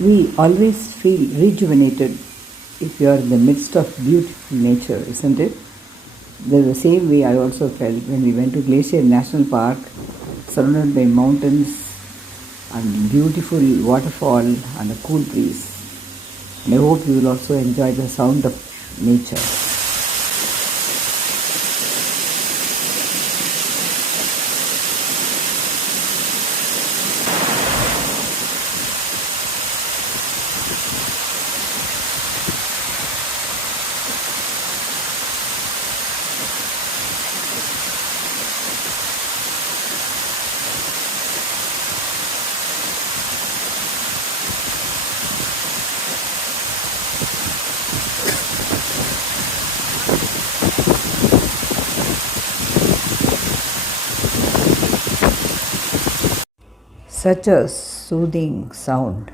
We always feel rejuvenated if we are in the midst of beautiful nature, isn't it? The same way I also felt when we went to Glacier National Park, surrounded by mountains and beautiful waterfall and a cool breeze. And I hope you will also enjoy the sound of nature. Such a soothing sound.